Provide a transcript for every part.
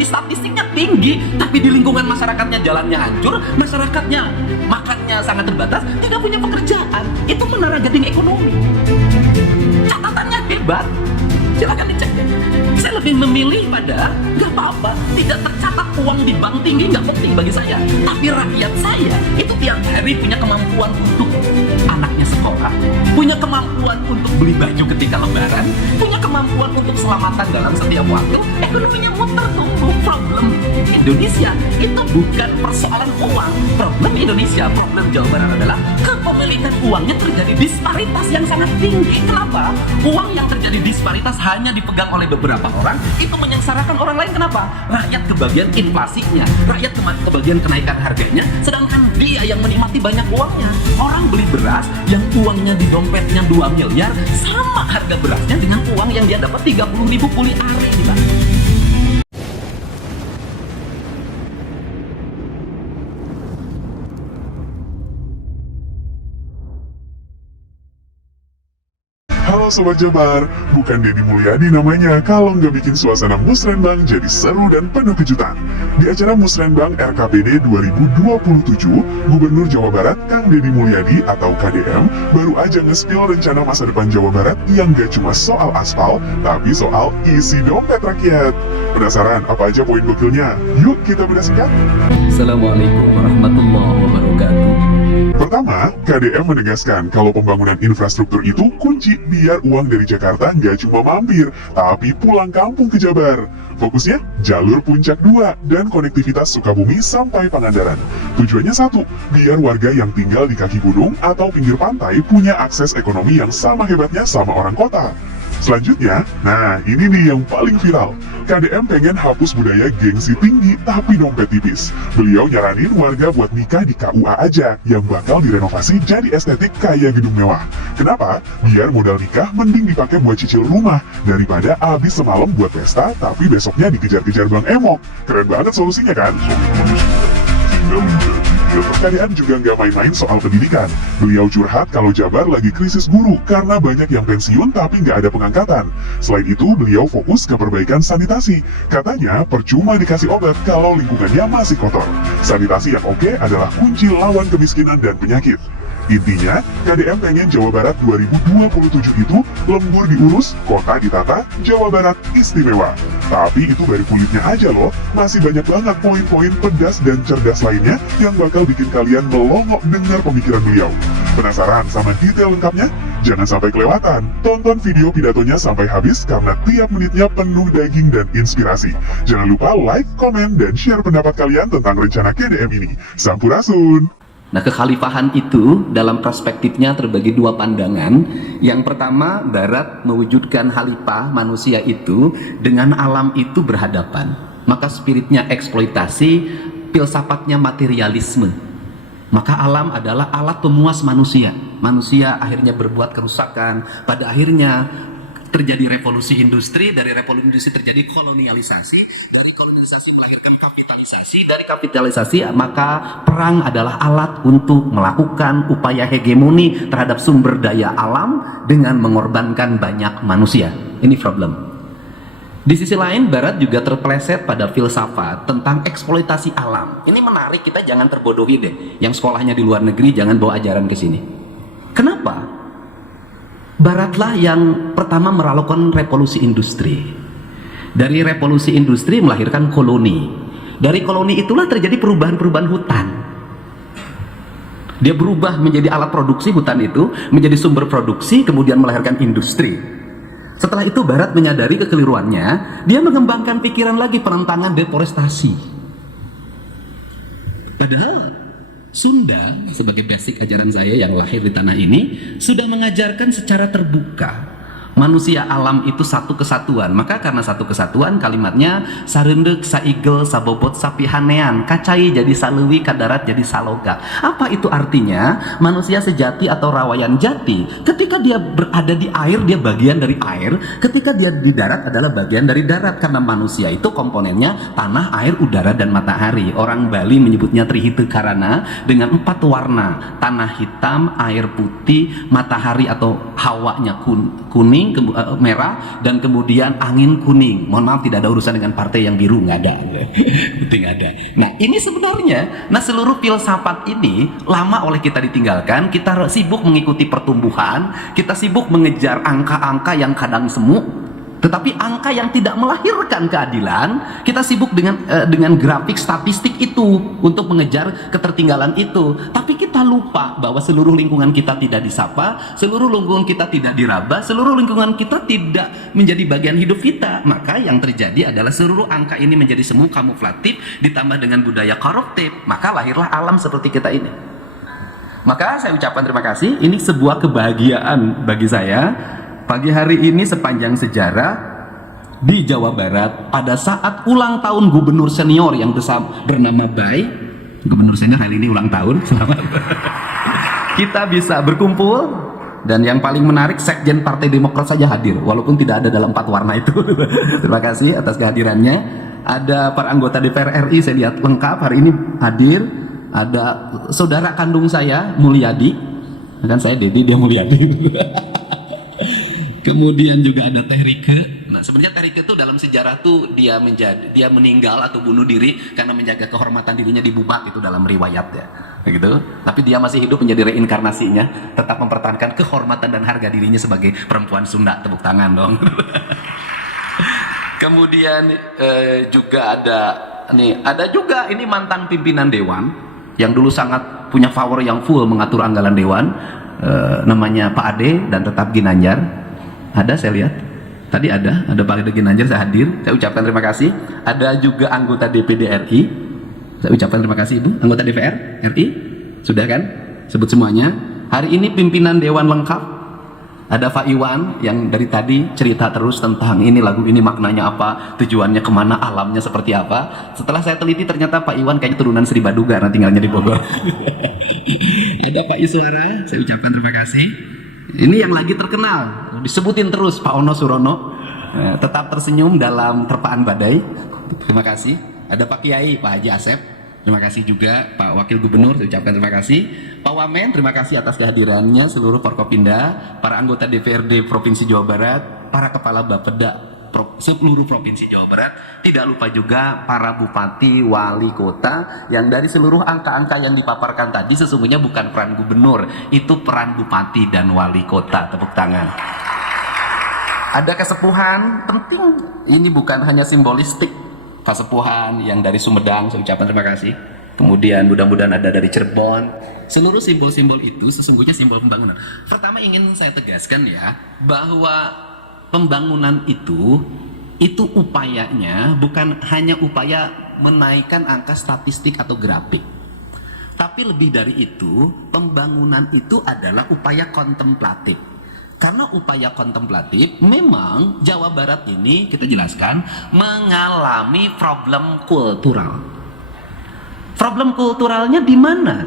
di statistiknya tinggi, tapi di lingkungan masyarakatnya jalannya hancur, masyarakatnya makannya sangat terbatas, tidak punya pekerjaan. Itu menara gading ekonomi. Catatannya hebat. Silahkan dicek deh. Saya lebih memilih pada nggak apa-apa, tidak tercatat uang di bank tinggi nggak penting bagi saya, tapi rakyat saya itu tiap hari punya kemampuan untuk anaknya sekolah, punya kemampuan untuk beli baju ketika lebaran, punya kemampuan untuk selamatan dalam setiap waktu, ekonominya muter tumbuh. Problem Indonesia itu bukan persoalan uang. Problem Indonesia, problem Jawa Barat adalah kepemilikan uangnya terjadi disparitas yang sangat tinggi. Kenapa? Uang yang terjadi disparitas hanya dipegang oleh beberapa orang, itu menyengsarakan orang lain. Kenapa? Rakyat kebagian inflasinya, rakyat kebagian kenaikan harganya, sedangkan dia yang menikmati banyak uangnya. Orang beli beras yang uangnya di dompetnya 2 miliar, sama harga berasnya dengan uang yang dia dapat 30.000 kuli are. Halo Sobat Jabar, bukan Deddy Mulyadi namanya kalau nggak bikin suasana Musrenbang jadi seru dan penuh kejutan. Di acara Musrenbang RKPD 2027, Gubernur Jawa Barat Kang Deddy Mulyadi atau KDM baru aja nge-spill rencana masa depan Jawa Barat yang gak cuma soal aspal, tapi soal isi dompet rakyat. Penasaran apa aja poin gokilnya? Yuk kita bedah singkat. Assalamualaikum warahmatullahi wabarakatuh. Pertama, KDM menegaskan kalau pembangunan infrastruktur itu kunci biar uang dari Jakarta nggak cuma mampir, tapi pulang kampung ke Jabar. Fokusnya, jalur Puncak 2 dan konektivitas Sukabumi sampai Pangandaran. Tujuannya satu, biar warga yang tinggal di kaki gunung atau pinggir pantai punya akses ekonomi yang sama hebatnya sama orang kota. Selanjutnya, nah ini nih yang paling viral. KDM pengen hapus budaya gengsi tinggi tapi dompet tipis. Beliau nyaranin warga buat nikah di KUA aja yang bakal direnovasi jadi estetik kayak gedung mewah. Kenapa? Biar modal nikah mending dipakai buat cicil rumah daripada abis semalam buat pesta tapi besoknya dikejar-kejar Bang Emok. Keren banget solusinya kan? KDM juga nggak main-main soal pendidikan. Beliau curhat kalau Jabar lagi krisis guru karena banyak yang pensiun tapi nggak ada pengangkatan. Selain itu, beliau fokus ke perbaikan sanitasi. Katanya percuma dikasih obat kalau lingkungannya masih kotor. Sanitasi yang oke adalah kunci lawan kemiskinan dan penyakit. Intinya, KDM pengen Jawa Barat 2027 itu lembur diurus, kota ditata, Jawa Barat istimewa. Tapi itu baru kulitnya aja loh, masih banyak banget poin-poin pedas dan cerdas lainnya yang bakal bikin kalian melongok dengar pemikiran beliau. Penasaran sama detail lengkapnya? Jangan sampai kelewatan, tonton video pidatonya sampai habis karena tiap menitnya penuh daging dan inspirasi. Jangan lupa like, komen, dan share pendapat kalian tentang rencana KDM ini. Sampurasun! Nah, kekhalifahan itu dalam perspektifnya terbagi dua pandangan. Yang pertama, Barat mewujudkan khalifah manusia itu dengan alam itu berhadapan. Maka spiritnya eksploitasi, filsafatnya materialisme. Maka alam adalah alat pemuas manusia. Manusia akhirnya berbuat kerusakan. Pada akhirnya terjadi revolusi industri, dari revolusi industri terjadi kolonialisasi. Dari kolonialisasi melahirkan kapitalisasi. Dari kapitalisasi maka perang adalah alat untuk melakukan upaya hegemoni terhadap sumber daya alam dengan mengorbankan banyak manusia. Ini problem. Di sisi lain, Barat juga terpeleset pada filsafat tentang eksploitasi alam. Ini menarik, kita jangan terbodohi deh. Yang sekolahnya di luar negeri jangan bawa ajaran ke sini. Kenapa? Baratlah yang pertama melakukan revolusi industri. Dari revolusi industri melahirkan koloni. Dari koloni itulah terjadi perubahan-perubahan hutan. Dia berubah menjadi alat produksi, hutan itu menjadi sumber produksi, kemudian melahirkan industri. Setelah itu Barat menyadari kekeliruannya, dia mengembangkan pikiran lagi penentangan deforestasi. Padahal Sunda sebagai basic ajaran saya yang lahir di tanah ini sudah mengajarkan secara terbuka manusia alam itu satu kesatuan. Maka karena satu kesatuan, kalimatnya sarendek saigel sabobot sapihanean kacai jadi saleuwi kadarat jadi saloga. Apa itu artinya? Manusia sejati atau rawayan jati, ketika dia berada di air dia bagian dari air, ketika dia di darat adalah bagian dari darat. Karena manusia itu komponennya tanah, air, udara, dan matahari. Orang Bali menyebutnya trihite karana dengan 4 warna: tanah hitam, air putih, matahari atau hawanya kuning, merah, dan kemudian angin kuning. Mohon maaf, tidak ada urusan dengan partai yang biru, nggak ada. Itu nggak ada. Nah, ini sebenarnya, seluruh filsafat ini lama oleh kita ditinggalkan. Kita sibuk mengikuti pertumbuhan, kita sibuk mengejar angka-angka yang kadang semu. Tetapi angka yang tidak melahirkan keadilan, kita sibuk dengan grafik statistik itu untuk mengejar ketertinggalan itu. Tapi kita lupa bahwa seluruh lingkungan kita tidak disapa, seluruh lingkungan kita tidak diraba, seluruh lingkungan kita tidak menjadi bagian hidup kita. Maka yang terjadi adalah seluruh angka ini menjadi semu kamuflatif ditambah dengan budaya koruptif. Maka lahirlah alam seperti kita ini. Maka saya ucapkan terima kasih. Ini sebuah kebahagiaan bagi saya. Pagi hari ini sepanjang sejarah di Jawa Barat pada saat ulang tahun gubernur senior yang bernama Bay, gubernur senior hari ini ulang tahun, selamat. Kita bisa berkumpul, dan yang paling menarik Sekjen Partai Demokrat saja hadir walaupun tidak ada dalam 4 warna itu. Terima kasih atas kehadirannya. Ada para anggota DPR RI saya lihat lengkap hari ini hadir. Ada saudara kandung saya Mulyadi, kan saya Dedi, dia Mulyadi. Kemudian juga ada Teh Rike. Nah, sebenarnya Teh Rike itu dalam sejarah tuh dia meninggal atau bunuh diri karena menjaga kehormatan dirinya di Bubak, itu dalam riwayat ya. Begitu. Tapi dia masih hidup menjadi reinkarnasinya, tetap mempertahankan kehormatan dan harga dirinya sebagai perempuan Sunda. Tepuk tangan dong. Kemudian juga ada juga ini mantan pimpinan dewan yang dulu sangat punya power yang full mengatur anggaran dewan, namanya Pak Ade dan tetap Ginanjar. Ada, saya lihat tadi ada Pak Ade Ginanjar, saya hadir, saya ucapkan terima kasih. Ada juga anggota DPD RI, saya ucapkan terima kasih Ibu. Anggota DPR RI, sudah kan? Sebut semuanya. Hari ini pimpinan dewan lengkap. Ada Pak Iwan yang dari tadi cerita terus tentang ini lagu ini maknanya apa, tujuannya kemana, alamnya seperti apa. Setelah saya teliti ternyata Pak Iwan kayaknya turunan Sri Baduga, karena tinggalnya di Bogor. Ada Pak Iswara, saya ucapkan terima kasih. Ini yang lagi terkenal, disebutin terus Pak Ono Surono, tetap tersenyum dalam terpaan badai. Terima kasih. Ada Pak Kiai, Pak Haji Asep. Terima kasih juga Pak Wakil Gubernur, saya ucapkan terima kasih. Pak Wamen, terima kasih atas kehadirannya, seluruh Forkopimda, para anggota DPRD Provinsi Jawa Barat, para kepala Bapeda seluruh Provinsi Jawa Barat. Tidak lupa juga para bupati, wali kota, yang dari seluruh angka-angka yang dipaparkan tadi sesungguhnya bukan peran gubernur, itu peran bupati dan wali kota. Tepuk tangan. Ada kesepuhan penting, ini bukan hanya simbolistik. Kesepuhan yang dari Sumedang, saya ucapkan terima kasih. Kemudian mudah-mudahan ada dari Cirebon. Seluruh simbol-simbol itu sesungguhnya simbol pembangunan. Pertama ingin saya tegaskan ya, bahwa pembangunan itu upayanya bukan hanya upaya menaikkan angka statistik atau grafik. Tapi lebih dari itu, pembangunan itu adalah upaya kontemplatif. Karena upaya kontemplatif, memang Jawa Barat ini, kita jelaskan, mengalami problem kultural. Problem kulturalnya di mana?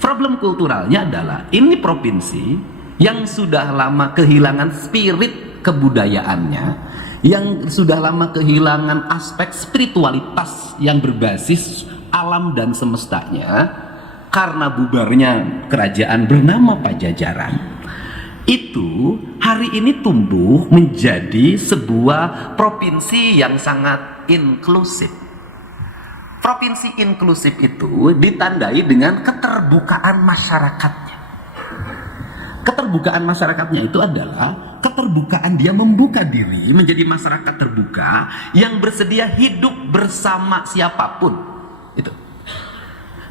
Problem kulturalnya adalah, ini provinsi yang sudah lama kehilangan spirit kebudayaannya, yang sudah lama kehilangan aspek spiritualitas yang berbasis alam dan semestanya karena bubarnya kerajaan bernama Pajajaran. Itu hari ini tumbuh menjadi sebuah provinsi yang sangat inklusif. Provinsi inklusif itu ditandai dengan keterbukaan masyarakatnya. Keterbukaan masyarakatnya itu adalah keterbukaan dia membuka diri menjadi masyarakat terbuka yang bersedia hidup bersama siapapun. Itu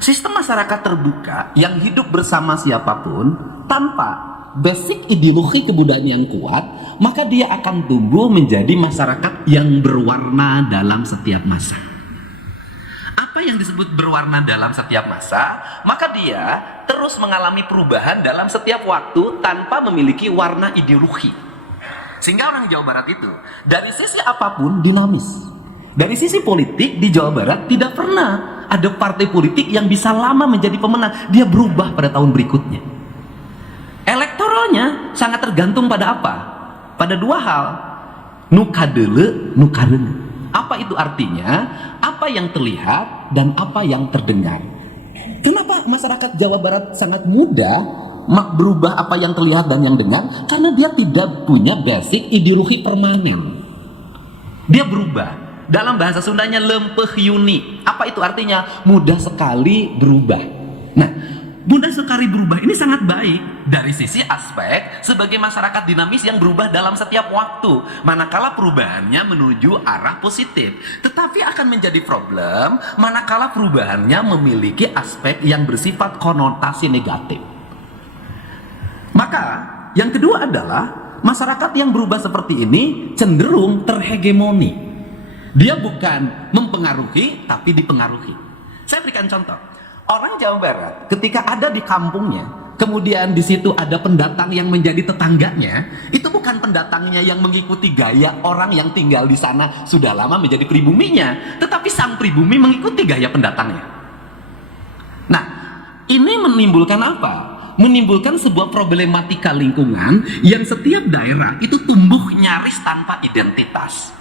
sistem masyarakat terbuka yang hidup bersama siapapun tanpa basic ideologi kebudayaan yang kuat, maka dia akan tumbuh menjadi masyarakat yang berwarna dalam setiap masa. Apa yang disebut berwarna dalam setiap masa? Maka dia terus mengalami perubahan dalam setiap waktu tanpa memiliki warna ideologi. Sehingga orang Jawa Barat itu dari sisi apapun dinamis. Dari sisi politik di Jawa Barat tidak pernah ada partai politik yang bisa lama menjadi pemenang. Dia berubah pada tahun berikutnya. Elektoralnya sangat tergantung pada apa? Pada dua hal. Nukadele, nukarene. Apa itu artinya? Apa yang terlihat dan apa yang terdengar. Kenapa masyarakat Jawa Barat sangat mudah berubah apa yang terlihat dan yang dengar karena dia tidak punya basic ideologi permanen. Dia berubah. Dalam bahasa Sundanya lempeh yuni. Apa itu artinya? Mudah sekali berubah. Nah, mudah sekali berubah ini sangat baik dari sisi aspek sebagai masyarakat dinamis yang berubah dalam setiap waktu, manakala perubahannya menuju arah positif. Tetapi akan menjadi problem manakala perubahannya memiliki aspek yang bersifat konotasi negatif. Maka yang kedua adalah masyarakat yang berubah seperti ini cenderung terhegemoni. Dia bukan mempengaruhi tapi dipengaruhi. Saya berikan contoh. Orang Jawa Barat ketika ada di kampungnya, kemudian di situ ada pendatang yang menjadi tetangganya, itu bukan pendatangnya yang mengikuti gaya orang yang tinggal di sana sudah lama menjadi pribuminya, tetapi sang pribumi mengikuti gaya pendatangnya. Nah, ini menimbulkan apa? Menimbulkan sebuah problematika lingkungan yang setiap daerah itu tumbuh nyaris tanpa identitas.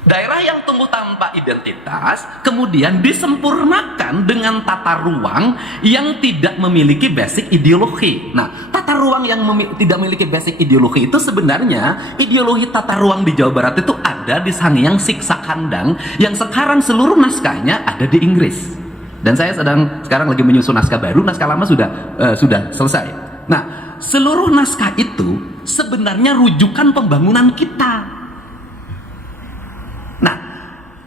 Daerah yang tumbuh tanpa identitas kemudian disempurnakan dengan tata ruang yang tidak memiliki basic ideologi. Nah, tata ruang yang tidak memiliki basic ideologi itu sebenarnya ideologi tata ruang di Jawa Barat itu ada di Sangiang Siksa Kandang yang sekarang seluruh naskahnya ada di Inggris. Dan saya sekarang lagi menyusun naskah baru, naskah lama sudah selesai. Nah, seluruh naskah itu sebenarnya rujukan pembangunan kita.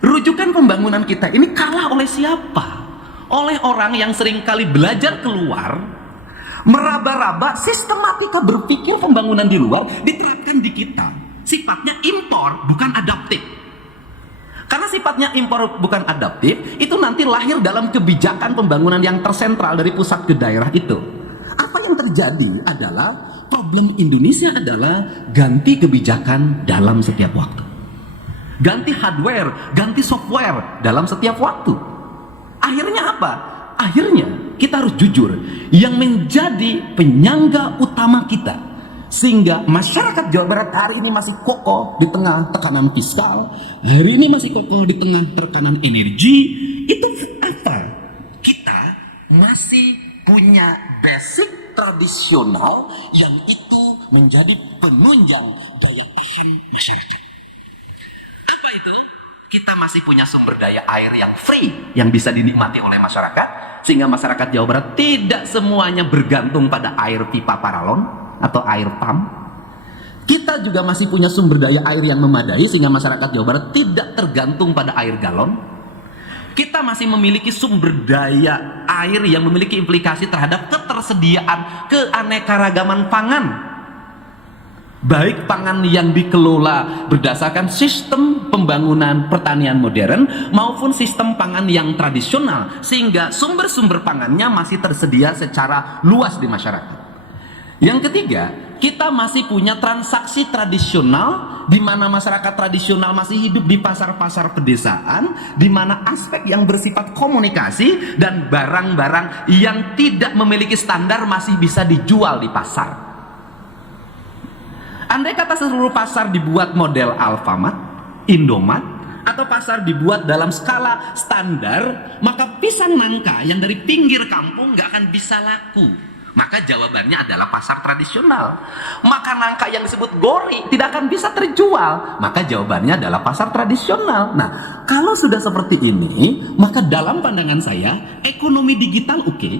Rujukan pembangunan kita ini kalah oleh siapa? Oleh orang yang seringkali belajar keluar, meraba-raba sistematika berpikir pembangunan di luar diterapkan di kita. Sifatnya impor, bukan adaptif. Karena sifatnya impor bukan adaptif, itu nanti lahir dalam kebijakan pembangunan yang tersentral dari pusat ke daerah itu. Apa yang terjadi adalah problem Indonesia adalah ganti kebijakan dalam setiap waktu. Ganti hardware, ganti software dalam setiap waktu. Akhirnya apa? Akhirnya kita harus jujur, yang menjadi penyangga utama kita sehingga masyarakat Jawa Barat hari ini masih kokoh di tengah tekanan fiskal, hari ini masih kokoh di tengah tekanan energi, itu apa? Kita masih punya basic tradisional yang itu menjadi penunjang daya tahan masyarakat. Apa itu? Kita masih punya sumber daya air yang free yang bisa dinikmati oleh masyarakat, sehingga masyarakat Jawa Barat tidak semuanya bergantung pada air pipa paralon atau air pump. Kita juga masih punya sumber daya air yang memadai sehingga masyarakat Jawa Barat tidak tergantung pada air galon. Kita masih memiliki sumber daya air yang memiliki implikasi terhadap ketersediaan keanekaragaman pangan, baik pangan yang dikelola berdasarkan sistem pembangunan pertanian modern maupun sistem pangan yang tradisional, sehingga sumber-sumber pangannya masih tersedia secara luas di masyarakat. Yang ketiga, kita masih punya transaksi tradisional di mana masyarakat tradisional masih hidup di pasar-pasar pedesaan, di mana aspek yang bersifat komunikasi dan barang-barang yang tidak memiliki standar masih bisa dijual di pasar. Andai kata seluruh pasar dibuat model Alfamart, Indomart, atau pasar dibuat dalam skala standar, maka pisang nangka yang dari pinggir kampung nggak akan bisa laku. Maka jawabannya adalah pasar tradisional. Maka nangka yang disebut gori tidak akan bisa terjual. Maka jawabannya adalah pasar tradisional. Nah, kalau sudah seperti ini, maka dalam pandangan saya, ekonomi digital oke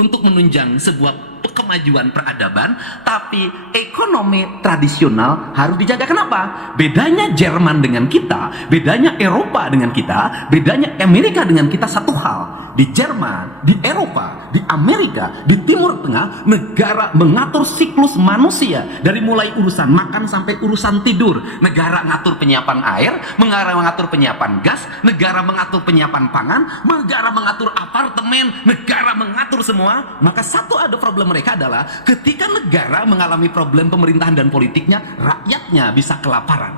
untuk menunjang sebuah kemajuan peradaban, tapi ekonomi tradisional harus dijaga. Kenapa? Bedanya Jerman dengan kita, bedanya Eropa dengan kita, bedanya Amerika dengan kita satu hal. Di Jerman, di Eropa, di Amerika, di Timur Tengah, negara mengatur siklus manusia dari mulai urusan makan sampai urusan tidur. Negara mengatur penyiapan air, negara mengatur penyiapan gas, negara mengatur penyiapan pangan, negara mengatur apartemen, negara mengatur semua. Maka satu ada problem mereka adalah ketika negara mengalami problem pemerintahan dan politiknya, rakyatnya bisa kelaparan.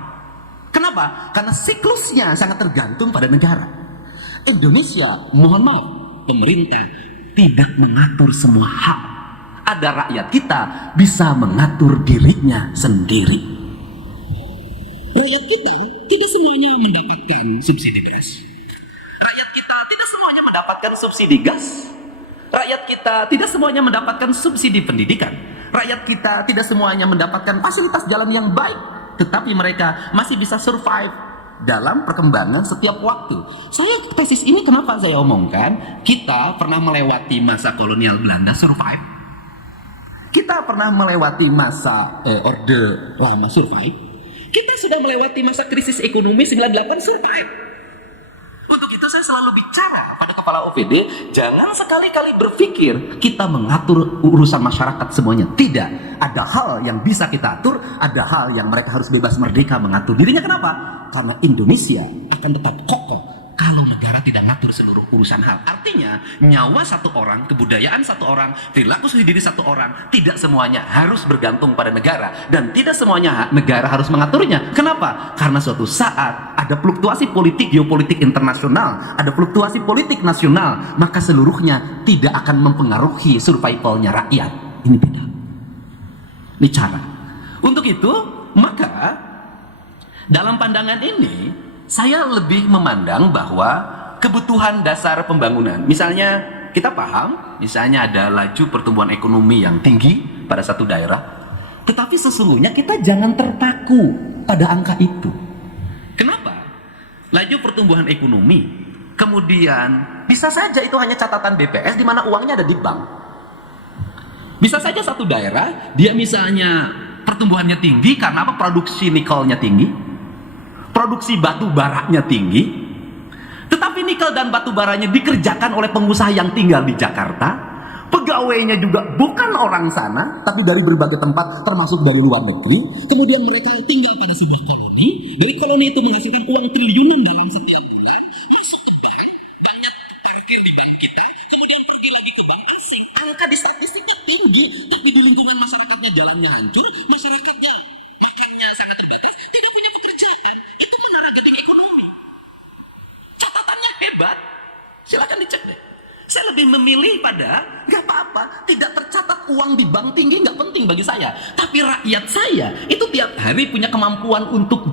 Kenapa? Karena siklusnya sangat tergantung pada negara. Indonesia, mohon maaf, pemerintah tidak mengatur semua hal. Ada rakyat kita bisa mengatur dirinya sendiri. Rakyat kita tidak semuanya mendapatkan subsidi gas. Rakyat kita tidak semuanya mendapatkan subsidi gas. Rakyat kita tidak semuanya mendapatkan subsidi pendidikan. Rakyat kita tidak semuanya mendapatkan fasilitas jalan yang baik, tetapi mereka masih bisa survive dalam perkembangan setiap waktu. Saya tesis ini kenapa saya omongkan? Kita pernah melewati masa kolonial Belanda, survive. Kita pernah melewati masa Orde Lama, survive. Kita sudah melewati masa krisis ekonomi 98, survive. Untuk itu saya selalu bicara pada kepala OVD, jangan sekali-kali berpikir kita mengatur urusan masyarakat semuanya. Tidak, ada hal yang bisa kita atur, ada hal yang mereka harus bebas merdeka mengatur dirinya. Kenapa? Karena Indonesia akan tetap kokoh kalau negara tidak ngatur seluruh urusan hal. Artinya, nyawa satu orang, kebudayaan satu orang, perilaku diri satu orang, tidak semuanya harus bergantung pada negara. Dan tidak semuanya negara harus mengaturnya. Kenapa? Karena suatu saat ada fluktuasi politik, geopolitik internasional, ada fluktuasi politik nasional, maka seluruhnya tidak akan mempengaruhi survivalnya rakyat. Ini beda. Ini cara. Untuk itu, maka dalam pandangan ini, saya lebih memandang bahwa kebutuhan dasar pembangunan, misalnya kita paham, misalnya ada laju pertumbuhan ekonomi yang tinggi pada satu daerah, tetapi sesungguhnya kita jangan terpaku pada angka itu. Kenapa? Laju pertumbuhan ekonomi, kemudian bisa saja itu hanya catatan BPS di mana uangnya ada di bank. Bisa saja satu daerah, dia misalnya pertumbuhannya tinggi karena apa? Produksi nikelnya tinggi, produksi batu baranya tinggi, tetapi nikel dan batu baranya dikerjakan oleh pengusaha yang tinggal di Jakarta, pegawainya juga bukan orang sana, tapi dari berbagai tempat termasuk dari luar negeri, kemudian mereka tinggal pada sebuah koloni, dari koloni itu menghasilkan uang triliunan dalam setiap bulan, masuk ke bank, banknya parkir di bank kita, kemudian pergi lagi ke bank asing, angka di statistiknya tinggi, tapi di lingkungan masyarakatnya jalannya hancur, masyarakatnya makannya sangat terbatas, tidak punya pekerjaan. Itu menara gading ekonomi. Catatannya hebat. Silakan dicek deh. Saya lebih memilih pada nggak apa-apa, tidak tercatat uang di bank tinggi nggak penting bagi saya. Tapi rakyat saya itu tiap hari punya kemampuan untuk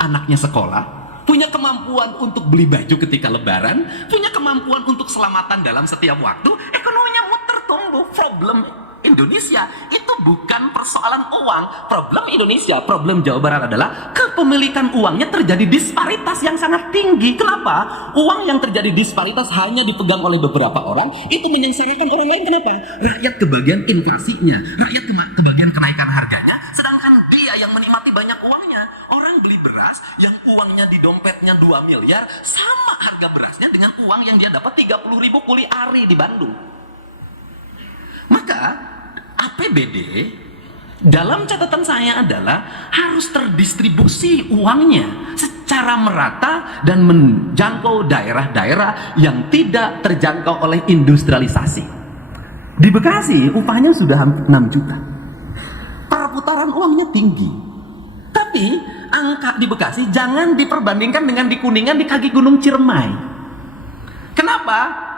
anaknya sekolah, punya kemampuan untuk beli baju ketika lebaran, punya kemampuan untuk selamatan dalam setiap waktu, ekonominya muter tumbuh. Problem Indonesia itu bukan persoalan uang. Problem Indonesia, problem Jawa Barat adalah kepemilikan uangnya terjadi disparitas yang sangat tinggi. Kenapa? Uang yang terjadi disparitas hanya dipegang oleh beberapa orang, itu menyengsarakan orang lain. Kenapa? Rakyat kebagian inflasinya, rakyat kebagian kenaikan harganya, sedangkan dia yang menikmati banyak uangnya. Orang beli beras yang uangnya di dompetnya 2 miliar, sama harga berasnya dengan uang yang dia dapat 30.000 kuli ari di Bandung. Maka APBD dalam catatan saya adalah harus terdistribusi uangnya secara merata dan menjangkau daerah-daerah yang tidak terjangkau oleh industrialisasi. Di Bekasi upahnya sudah hampir 6 juta. Perputaran uangnya tinggi. Tapi angka di Bekasi jangan diperbandingkan dengan di Kuningan, di kaki Gunung Ciremai. Kenapa?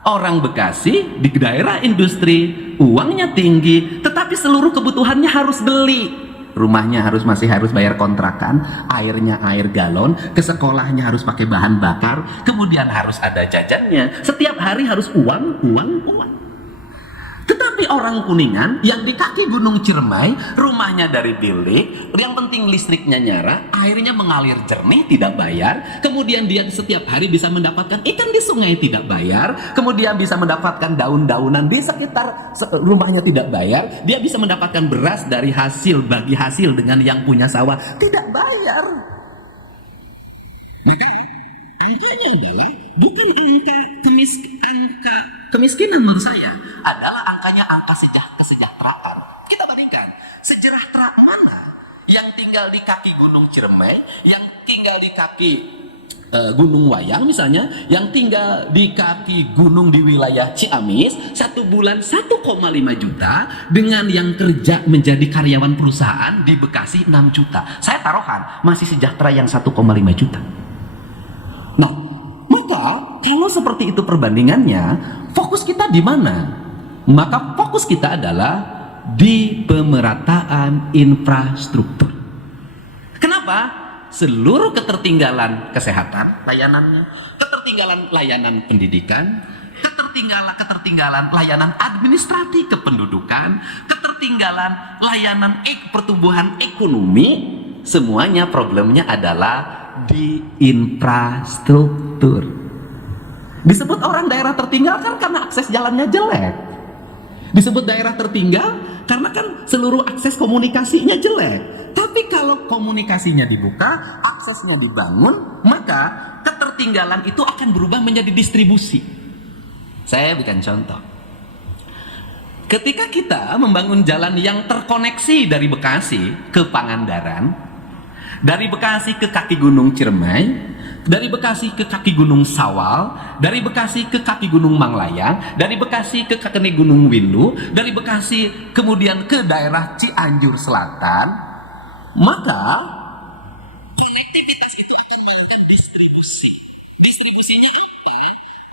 Orang Bekasi di daerah industri uangnya tinggi, tetapi seluruh kebutuhannya harus beli. Rumahnya masih harus bayar kontrakan, airnya air galon, ke sekolahnya harus pakai bahan bakar, kemudian harus ada jajannya. Setiap hari harus uang. Tetapi orang Kuningan yang di kaki Gunung Ciremai, rumahnya dari bilik, yang penting listriknya nyala, airnya mengalir jernih, tidak bayar, kemudian dia setiap hari bisa mendapatkan ikan di sungai, tidak bayar, kemudian bisa mendapatkan daun-daunan di sekitar rumahnya, tidak bayar, dia bisa mendapatkan beras dari bagi hasil dengan yang punya sawah, tidak bayar. Maka angkanya adalah bukan angka kemiskinan, menurut saya adalah angkanya angka kesejahteraan. Kita bandingkan, sejahtera mana yang tinggal di kaki Gunung Ciremai, yang tinggal di kaki Gunung Wayang misalnya, yang tinggal di kaki gunung di wilayah Ciamis, 1 bulan 1,5 juta, dengan yang kerja menjadi karyawan perusahaan di Bekasi 6 juta. Saya taruhan masih sejahtera yang 1,5 juta. Nah, maka kalau seperti itu perbandingannya, fokus kita di mana? Maka fokus kita adalah di pemerataan infrastruktur. Kenapa? Seluruh ketertinggalan kesehatan layanannya, ketertinggalan layanan pendidikan, ketertinggalan ketertinggalan layanan administrasi kependudukan, ketertinggalan layanan pertumbuhan ekonomi, semuanya problemnya adalah di infrastruktur. Disebut orang daerah tertinggal kan karena akses jalannya jelek. Disebut daerah tertinggal karena kan seluruh akses komunikasinya jelek. Tapi kalau komunikasinya dibuka, aksesnya dibangun, maka ketertinggalan itu akan berubah menjadi distribusi. Saya berikan contoh. Ketika kita membangun jalan yang terkoneksi dari Bekasi ke Pangandaran, dari Bekasi ke kaki Gunung Ciremai, dari Bekasi ke kaki Gunung Sawal, dari Bekasi ke kaki Gunung Manglayang, dari Bekasi ke kaki Gunung Windu, dari Bekasi kemudian ke daerah Cianjur Selatan, maka konektivitas itu akan melahirkan distribusi. Distribusinya apa?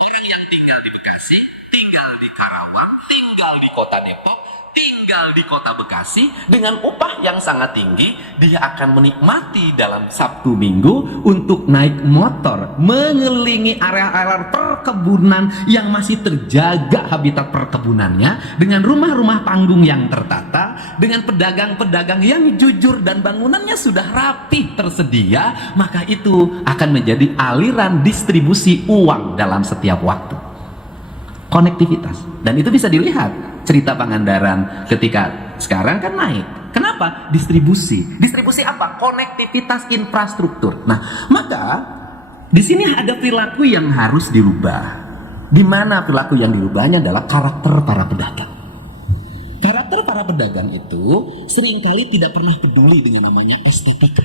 Orang yang tinggal di Bekasi, tinggal di Karawang, tinggal di kota Depok, tinggal di kota Bekasi, dengan upah yang sangat tinggi, dia akan menikmati dalam Sabtu Minggu untuk naik motor mengelilingi area-area perkebunan yang masih terjaga habitat perkebunannya, dengan rumah-rumah panggung yang tertata, dengan pedagang-pedagang yang jujur dan bangunannya sudah rapi tersedia, maka itu akan menjadi aliran distribusi uang dalam setiap waktu. Konektivitas. Dan itu bisa dilihat cerita Pangandaran ketika sekarang kan naik. Kenapa? Distribusi. Distribusi apa? Konektivitas infrastruktur. Nah, maka di sini ada perilaku yang harus dirubah. Di mana perilaku yang dirubahnya adalah karakter para pedagang. Karakter para pedagang itu seringkali tidak pernah peduli dengan namanya estetika.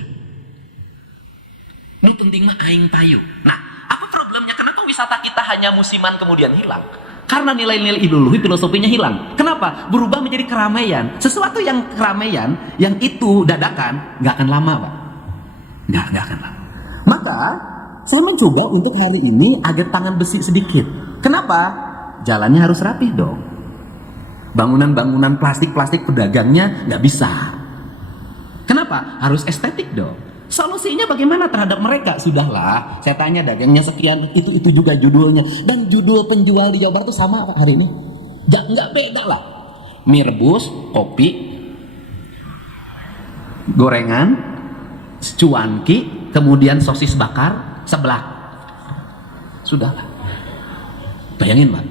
Nu penting mah aing payu. Nah, apa problemnya? Kenapa wisata kita hanya musiman kemudian hilang? Karena nilai-nilai ideologi filosofinya hilang. Kenapa? Berubah menjadi keramaian. Sesuatu yang keramaian, yang itu dadakan, nggak akan lama, Pak. Nggak akan lama. Maka, saya mencoba untuk hari ini agak tangan besi sedikit. Kenapa? Jalannya harus rapih dong. Bangunan-bangunan plastik-plastik pedagangnya nggak bisa. Kenapa? Harus estetik dong. Solusinya bagaimana terhadap mereka? Sudahlah, saya tanya dagangnya sekian, itu juga judulnya. Dan judul penjual di Jawa Barat itu sama Pak hari ini. Nggak beda lah. Mie rebus, kopi, gorengan, cuanki, kemudian sosis bakar, seblak. Sudahlah. Bayangin Pak.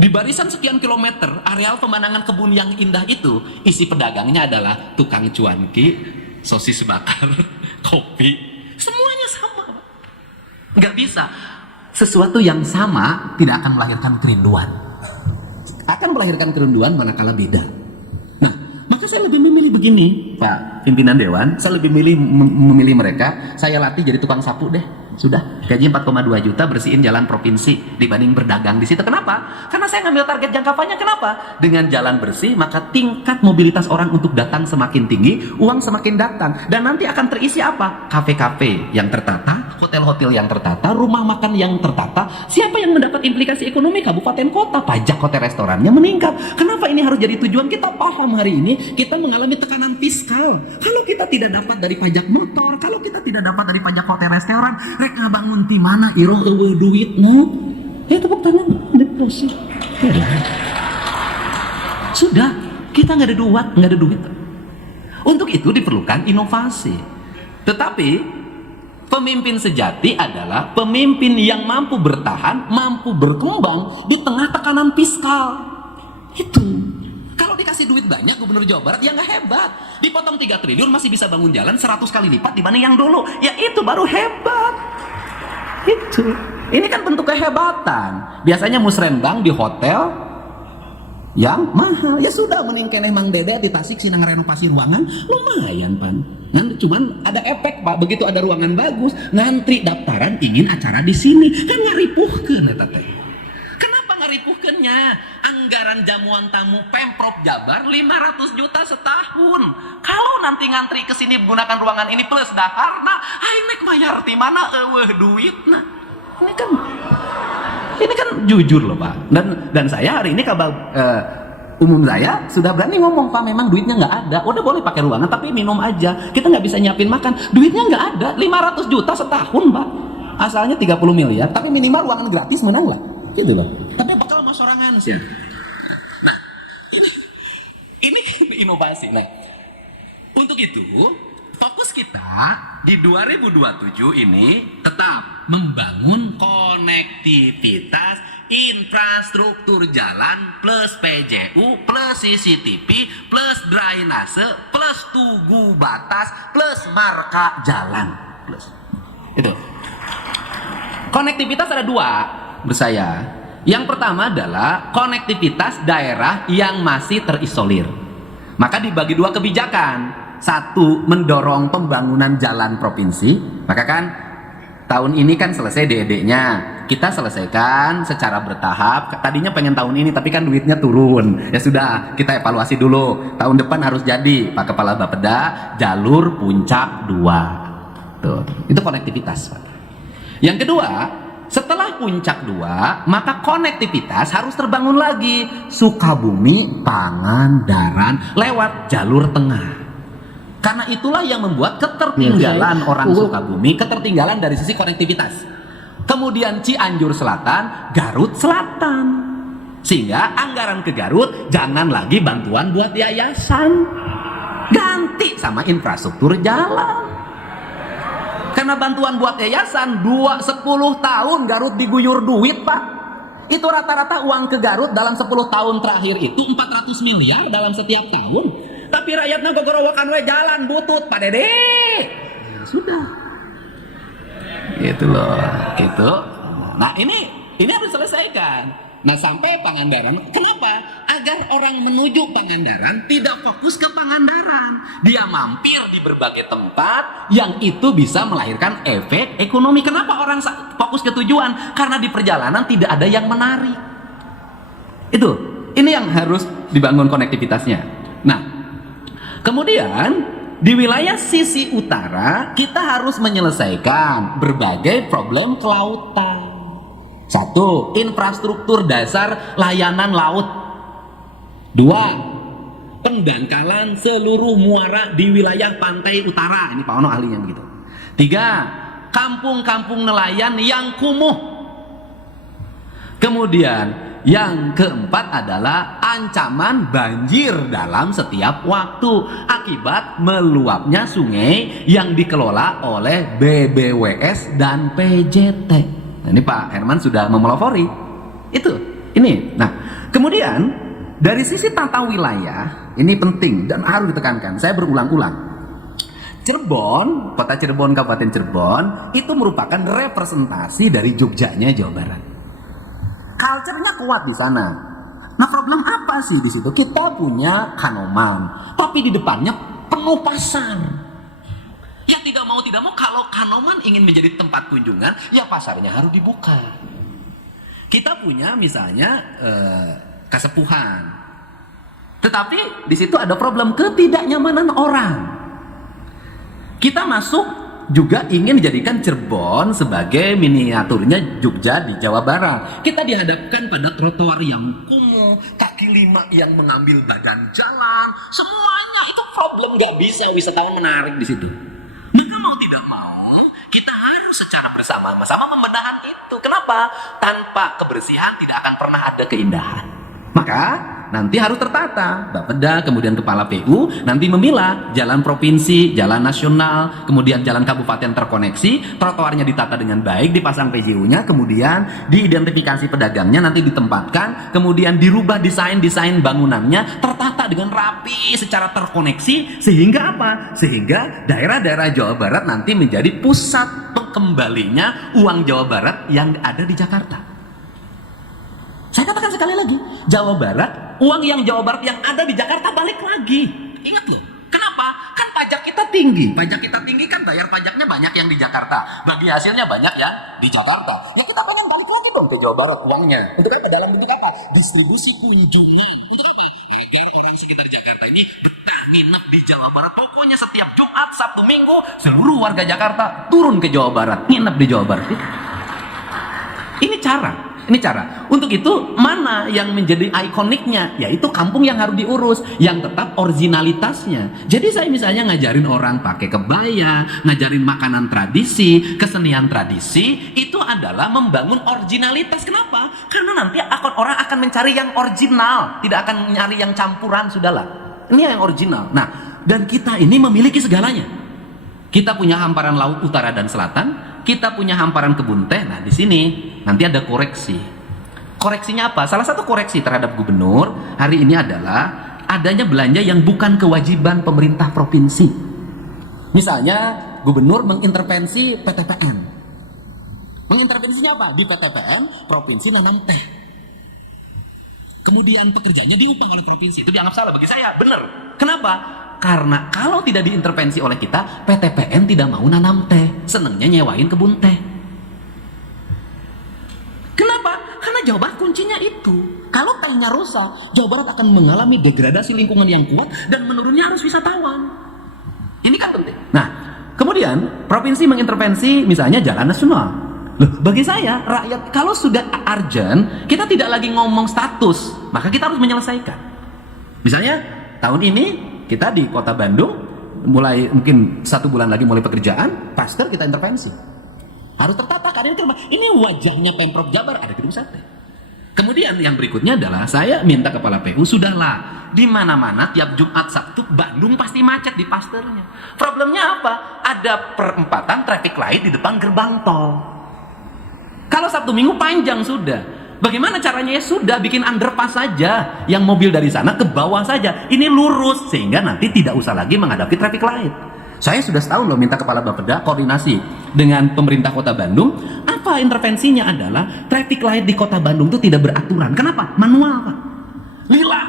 Di barisan sekian kilometer, areal pemandangan kebun yang indah itu, isi pedagangnya adalah tukang cuanki, sosis bakar, kopi, semuanya sama. Nggak bisa. Sesuatu yang sama tidak akan melahirkan kerinduan. Akan melahirkan kerinduan manakala beda. Nah, maka saya lebih memilih begini, Pak Pimpinan Dewan. Saya lebih memilih mereka. Saya latih jadi tukang sapu deh. Sudah, gaji 4,2 juta bersihin jalan provinsi dibanding berdagang di situ. Kenapa? Karena saya ngambil target jangka panjang. Kenapa? Dengan jalan bersih, maka tingkat mobilitas orang untuk datang semakin tinggi, uang semakin datang. Dan nanti akan terisi apa? Kafe-kafe yang tertata, hotel-hotel yang tertata, rumah makan yang tertata. Siapa yang mendapat implikasi ekonomi? Kabupaten kota. Pajak hotel restorannya meningkat. Kenapa ini harus jadi tujuan? Kita paham hari ini kita mengalami tekanan fiskal. Kalau kita tidak dapat dari pajak motor, kalau kita tidak dapat dari pajak hotel restoran, rek ngabangun ti mana iro eueuh duitna. Ya tepuk tangan deposit. Sudah, kita nggak ada duit. Untuk itu diperlukan inovasi. Tetapi pemimpin sejati adalah pemimpin yang mampu bertahan, mampu berkembang di tengah tekanan fiskal. Itu. Kalau dikasih duit banyak Gubernur Jawa Barat, ya nggak hebat. Dipotong 3 triliun masih bisa bangun jalan 100 kali lipat dibanding yang dulu. Ya itu baru hebat. Itu. Ini kan bentuk kehebatan. Biasanya musrembang di hotel yang mahal. Ya sudah, mending keneh Mang Dede di Tasik sinang renovasi ruangan, lumayan Pan. Nah, cuman ada efek Pak, begitu ada ruangan bagus, ngantri daftaran ingin acara di sini. Kan ngaripuhkeun eta teh. Kenapa ngaripuhkeunnya? Anggaran jamuan tamu Pemprov Jabar 500 juta setahun. Kalau nanti ngantri ke sini menggunakan ruangan ini plus daharna, aing nek mayar ti mana eueuh duitna. Ini kan jujur loh Pak. Dan saya hari ini kabar umum saya sudah berani ngomong, Pak memang duitnya nggak ada. Udah boleh pakai ruangan tapi minum aja. Kita nggak bisa nyiapin makan. Duitnya nggak ada. 500 juta setahun Pak. Asalnya 30 miliar. Tapi minimal ruangan gratis menang lah. Gitu loh. Tapi bakal ya. Nah, ini inovasi. Nah, untuk itu fokus kita di 2027 ini tetap membangun konektivitas infrastruktur jalan plus PJU plus CCTV plus drainase plus tugu batas plus marka jalan plus itu. Konektivitas ada dua menurut saya. Yang pertama adalah konektivitas daerah yang masih terisolir. Maka dibagi dua kebijakan. Satu, mendorong pembangunan jalan provinsi. Maka kan tahun ini kan selesai DED-nya. Kita selesaikan secara bertahap. Tadinya pengen tahun ini tapi kan duitnya turun. Ya sudah, kita evaluasi dulu. Tahun depan harus jadi Pak Kepala Bapeda jalur Puncak 2. Tuh, itu konektivitas. Yang kedua, setelah Puncak 2, maka konektivitas harus terbangun lagi. Sukabumi, Pangandaran lewat jalur tengah. Karena itulah yang membuat ketertinggalan orang Sukabumi, ketertinggalan dari sisi konektivitas. Kemudian Cianjur Selatan, Garut Selatan. Sehingga anggaran ke Garut jangan lagi bantuan buat yayasan. Ganti sama infrastruktur jalan. Karena bantuan buat yayasan 10 tahun Garut diguyur duit, Pak. Itu rata-rata uang ke Garut dalam 10 tahun terakhir itu 400 miliar dalam setiap tahun. Tapi rakyatnya gogorowakan we jalan butut, Pak Dede. Ya sudah. Gitu loh, gitu. Nah, ini harus diselesaikan. Nah, sampai Pangandaran. Kenapa? Agar orang menuju Pangandaran tidak fokus ke Pangandaran. Dia mampir di berbagai tempat yang itu bisa melahirkan efek ekonomi. Kenapa orang fokus ke tujuan? Karena di perjalanan tidak ada yang menarik. Ini yang harus dibangun konektivitasnya. Nah, kemudian di wilayah sisi utara kita harus menyelesaikan berbagai problem kelautan. Satu, infrastruktur dasar layanan laut. Dua, pendangkalan seluruh muara di wilayah pantai utara. Ini Pak Ono ahlinya begitu. Tiga, kampung-kampung nelayan yang kumuh. Kemudian yang keempat adalah ancaman banjir dalam setiap waktu akibat meluapnya sungai yang dikelola oleh BBWS dan PJT. Nah, ini Pak Herman sudah memelopori ini. Nah, kemudian dari sisi tata wilayah ini penting dan harus ditekankan. Saya berulang-ulang. Cirebon, kota Cirebon, Kabupaten Cirebon itu merupakan representasi dari Jogjanya Jawa Barat. Culture-nya kuat di sana. Nah, problem apa sih di situ? Kita punya Kanoman, tapi di depannya penuh pasar. Ya tidak mau kalau Kanoman ingin menjadi tempat kunjungan, ya pasarnya harus dibuka. Kita punya misalnya Kasepuhan. Tetapi di situ ada problem ketidaknyamanan orang. Kita masuk juga ingin menjadikan Cirebon sebagai miniaturnya Jogja di Jawa Barat. Kita dihadapkan pada trotoar yang kumuh, kaki lima yang mengambil badan jalan, semuanya itu problem, nggak bisa wisatawan menarik di situ. Maka mau tidak mau kita harus secara bersama-sama membenahan itu. Kenapa? Tanpa kebersihan tidak akan pernah ada keindahan. Maka nanti harus tertata. Bapeda, kemudian kepala PU nanti memilah jalan provinsi, jalan nasional, kemudian jalan kabupaten terkoneksi, trotoarnya ditata dengan baik, dipasang PJU-nya, kemudian diidentifikasi pedagangnya, nanti ditempatkan, kemudian dirubah desain bangunannya, tertata dengan rapi secara terkoneksi, sehingga apa? Sehingga daerah-daerah Jawa Barat nanti menjadi pusat kembalinya uang Jawa Barat yang ada di Jakarta. Saya katakan sekali lagi, Jawa Barat, uang yang Jawa Barat yang ada di Jakarta balik lagi. Ingat loh, kenapa? Kan pajak kita tinggi. Pajak kita tinggi kan bayar pajaknya banyak yang di Jakarta. Bagi hasilnya banyak yang di Jakarta. Ya kita pengen balik lagi dong ke Jawa Barat uangnya. Untuk apa? Dalam bentuk apa? Distribusi kunjungan. Untuk apa? Agar orang sekitar Jakarta ini betah nginep di Jawa Barat. Pokoknya setiap Jumat, Sabtu, Minggu, seluruh warga Jakarta turun ke Jawa Barat, nginep di Jawa Barat. Ini cara. Ini cara. Untuk itu mana yang menjadi ikoniknya? Yaitu kampung yang harus diurus, yang tetap originalitasnya. Jadi saya misalnya ngajarin orang pakai kebaya, ngajarin makanan tradisi, kesenian tradisi, itu adalah membangun originalitas. Kenapa? Karena nanti orang akan mencari yang original, tidak akan mencari yang campuran, sudahlah. Ini yang original. Nah, dan kita ini memiliki segalanya. Kita punya hamparan laut utara dan selatan, kita punya hamparan kebun teh. Nah, di sini nanti ada koreksi. Koreksinya apa? Salah satu koreksi terhadap gubernur hari ini adalah adanya belanja yang bukan kewajiban pemerintah provinsi. Misalnya gubernur mengintervensi PTPN. Mengintervensinya apa? Di PTPN provinsi nanam teh. Kemudian pekerjanya diupah oleh provinsi. Itu dianggap salah. Bagi saya benar. Kenapa? Karena kalau tidak diintervensi oleh kita, PTPN tidak mau nanam teh, senengnya nyewain kebun teh. Kenapa? Karena Jawa Barat kuncinya itu. Kalau tehnya rusak, Jawa Barat akan mengalami degradasi lingkungan yang kuat dan menurunnya arus wisatawan. Ini kan penting. Nah, kemudian provinsi mengintervensi misalnya jalan nasional. Loh, bagi saya rakyat kalau sudah urgent, kita tidak lagi ngomong status, maka kita harus menyelesaikan. Misalnya tahun ini kita di kota Bandung mulai mungkin 1 bulan lagi mulai pekerjaan, pastor kita intervensi. Harus tertata keadaan itu. Ini wajahnya Pemprov Jabar, ada gedung sate. Kemudian yang berikutnya adalah saya minta kepala PU, sudahlah di mana-mana tiap Jumat Sabtu Bandung pasti macet di pastornya. Problemnya apa? Ada perempatan traffic light di depan gerbang tol. Kalau Sabtu Minggu panjang sudah. Bagaimana caranya? Ya sudah, bikin underpass saja, yang mobil dari sana ke bawah saja, ini lurus sehingga nanti tidak usah lagi menghadapi traffic light. Saya sudah setahun loh minta kepala Bapeda koordinasi dengan pemerintah kota Bandung. Apa intervensinya adalah traffic light di kota Bandung itu tidak beraturan. Kenapa? Manual, Pak. Lila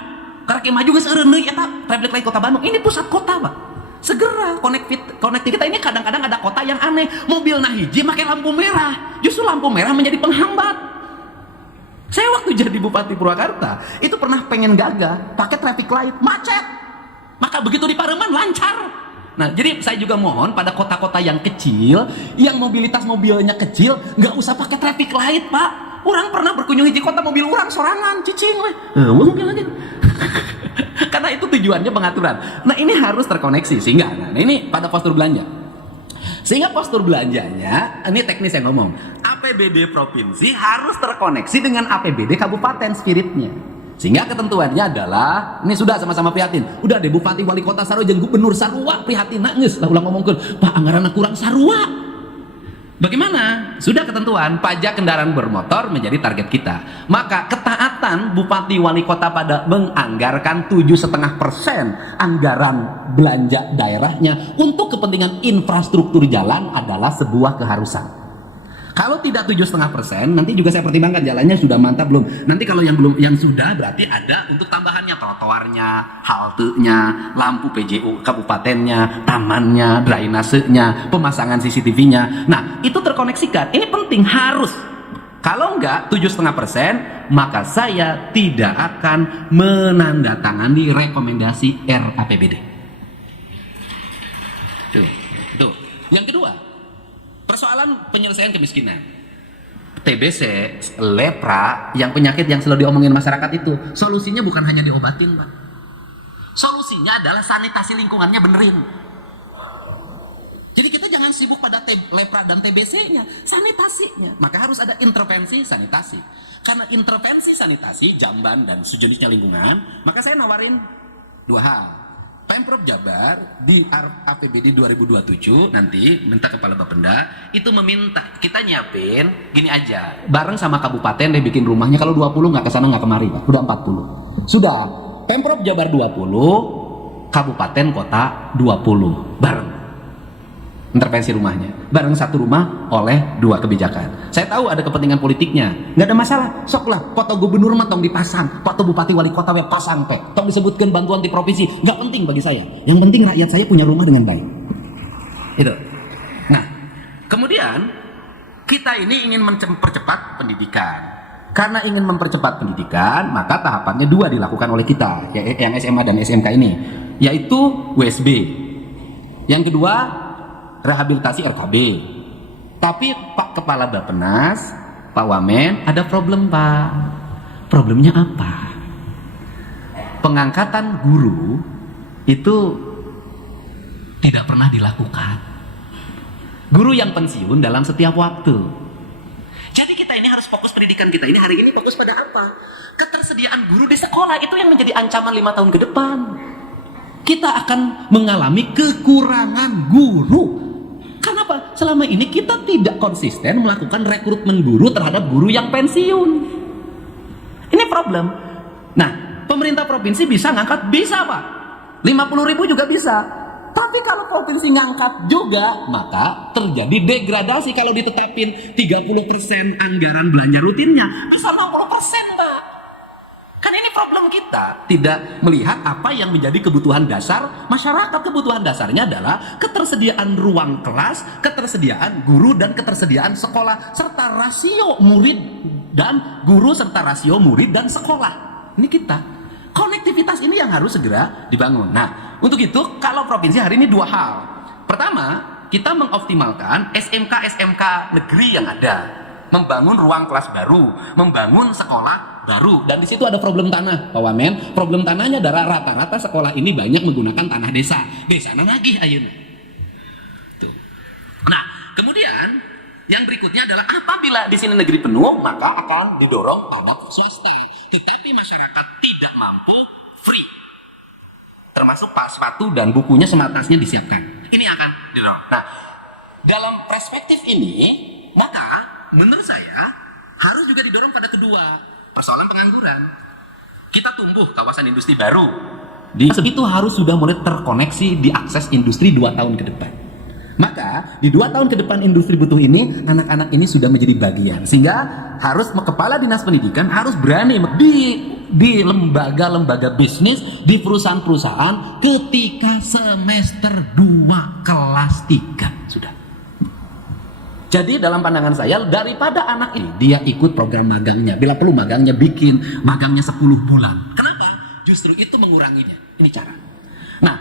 karena maju geus eureun deui eta traffic light kota Bandung. Ini pusat kota, Pak. Segera konektivitas ini kadang-kadang ada kota yang aneh, mobil hiji pakai lampu merah, justru lampu merah menjadi penghambat. Saya waktu jadi Bupati Purwakarta itu pernah pengen gagah pakai traffic light, macet, maka begitu di Pareman lancar. Nah, jadi saya juga mohon pada kota-kota yang kecil, yang mobilitas mobilnya kecil, nggak usah pakai traffic light, Pak. Orang pernah berkunjung di kota, mobil orang sorangan, cicing weh, mungkin aja. Karena itu tujuannya pengaturan. Nah, ini harus terkoneksi sehingga, nah ini pada postur belanja. Sehingga postur belanjanya, ini teknis yang ngomong, APBD provinsi harus terkoneksi dengan APBD kabupaten spiritnya. Sehingga ketentuannya adalah, ini sudah sama-sama prihatin. Udah deh Bupati Wali Kota sarua jeung Gubernur sarua prihatin nangis lah ulang ngomongkeun, Pak anggaran kurang sarua. Bagaimana? Sudah ketentuan pajak kendaraan bermotor menjadi target kita. Maka ketaatan Bupati Wali Kota pada menganggarkan 7,5% anggaran belanja daerahnya untuk kepentingan infrastruktur jalan adalah sebuah keharusan. Kalau tidak 7,5%, nanti juga saya pertimbangkan jalannya sudah mantap belum. Nanti kalau yang belum, yang sudah berarti ada untuk tambahannya, trotoarnya, haltenya, lampu PJU kabupatennya, tamannya, drainasenya, pemasangan CCTV-nya. Nah, itu terkoneksikan. Ini penting, harus. Kalau enggak 7,5%, maka saya tidak akan menandatangani rekomendasi RAPBD. Tuh. Yang kedua, persoalan penyelesaian kemiskinan. TBC, lepra, yang penyakit yang selalu diomongin masyarakat itu, solusinya bukan hanya diobatin, Pak. Solusinya adalah sanitasi lingkungannya benerin. Jadi kita jangan sibuk pada lepra dan TBC-nya, sanitasinya. Maka harus ada intervensi sanitasi. Karena intervensi sanitasi, jamban dan sejenisnya lingkungan, maka saya nawarin 2 hal. Pemprov Jabar di APBD 2027 nanti minta kepala Bapenda itu meminta kita nyiapin gini aja, bareng sama kabupaten deh bikin rumahnya. Kalau 20 nggak kesana nggak kemari, Pak. Udah 40 sudah. Pemprov Jabar 20, kabupaten kota 20 bareng intervensi rumahnya, bareng satu rumah oleh 2 kebijakan. Saya tahu ada kepentingan politiknya, nggak ada masalah, sok lah foto gubernur mah tong dipasang, foto bupati wali kota we pasang teh, tong disebutkan bantuan di provinsi, nggak penting bagi saya. Yang penting rakyat saya punya rumah dengan baik. Itu. Nah, kemudian kita ini ingin mempercepat pendidikan. Karena ingin mempercepat pendidikan, maka tahapannya 2 dilakukan oleh kita, yang SMA dan SMK ini, yaitu WSB. Yang kedua rehabilitasi RKB. Tapi Pak Kepala Bappenas Pak Wamen, ada problem Pak. Problemnya apa? Pengangkatan guru itu tidak pernah dilakukan. Guru yang pensiun dalam setiap waktu. Jadi kita ini harus fokus pendidikan kita ini hari ini fokus pada apa? Ketersediaan guru di sekolah itu yang menjadi ancaman 5 tahun ke depan. Kita akan mengalami kekurangan guru. Kenapa? Selama ini kita tidak konsisten melakukan rekrutmen guru terhadap guru yang pensiun. Ini problem. Nah, pemerintah provinsi bisa ngangkat, bisa Pak. 50.000 juga bisa. Tapi kalau provinsi ngangkat juga, maka terjadi degradasi. Kalau ditetapin 30% anggaran belanja rutinnya, bisa 60% Pak. Kan ini problem kita, tidak melihat apa yang menjadi kebutuhan dasar masyarakat. Kebutuhan dasarnya adalah ketersediaan ruang kelas, ketersediaan guru, dan ketersediaan sekolah, serta rasio murid dan guru, serta rasio murid dan sekolah. Ini kita. Konektivitas ini yang harus segera dibangun. Nah, untuk itu kalau provinsi hari ini 2 hal. Pertama, kita mengoptimalkan SMK-SMK negeri yang ada, membangun ruang kelas baru, membangun sekolah baru. Dan di situ ada problem tanah, Pak Wamen. Problem tanahnya adalah rata-rata sekolah ini banyak menggunakan tanah desa. Desa nagih ayeuna. Tuh. Nah, kemudian yang berikutnya adalah apabila di sini negeri penuh, maka akan didorong anak swasta. Tetapi masyarakat tidak mampu, free. Termasuk sepatu dan bukunya sematasnya disiapkan. Ini akan didorong. Nah, dalam perspektif ini, maka menurut saya harus juga didorong pada kedua, persoalan pengangguran. Kita tumbuh kawasan industri baru. Itu harus sudah mulai terkoneksi diakses industri 2 tahun ke depan. Maka di 2 tahun ke depan industri butuh ini, anak-anak ini sudah menjadi bagian. Sehingga harus kepala dinas pendidikan harus berani di lembaga-lembaga bisnis, di perusahaan-perusahaan ketika semester 2 kelas 3 sudah. Jadi dalam pandangan saya, daripada anak ini dia ikut program magangnya, bila perlu magangnya bikin magangnya 10 bulan. Kenapa? Justru itu menguranginya. Ini cara. Nah,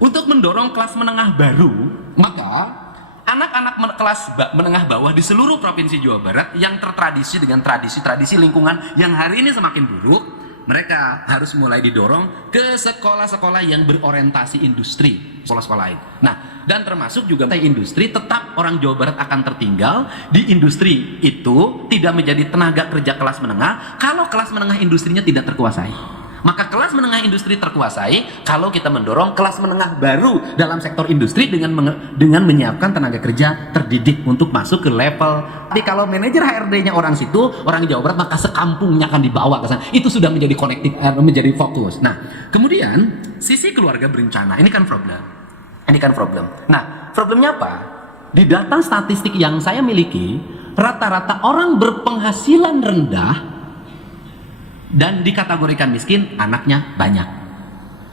untuk mendorong kelas menengah baru, maka anak-anak kelas menengah bawah di seluruh provinsi Jawa Barat yang tertradisi dengan tradisi-tradisi lingkungan yang hari ini semakin buruk, mereka harus mulai didorong ke sekolah-sekolah yang berorientasi industri, sekolah-sekolah lain. Nah, dan termasuk juga industri, tetap orang Jawa Barat akan tertinggal di industri itu, tidak menjadi tenaga kerja kelas menengah kalau kelas menengah industrinya tidak terkuasai. Maka kelas menengah industri terkuasai kalau kita mendorong kelas menengah baru dalam sektor industri dengan menyiapkan tenaga kerja terdidik untuk masuk ke level. Jadi kalau manajer HRD-nya orang situ, orang Jawa Barat, maka sekampungnya akan dibawa ke sana. Itu sudah menjadi konektif, menjadi fokus. Nah, kemudian sisi keluarga berencana, ini kan problem. Ini kan problem. Nah, problemnya apa? Di data statistik yang saya miliki, rata-rata orang berpenghasilan rendah dan dikategorikan miskin, anaknya banyak.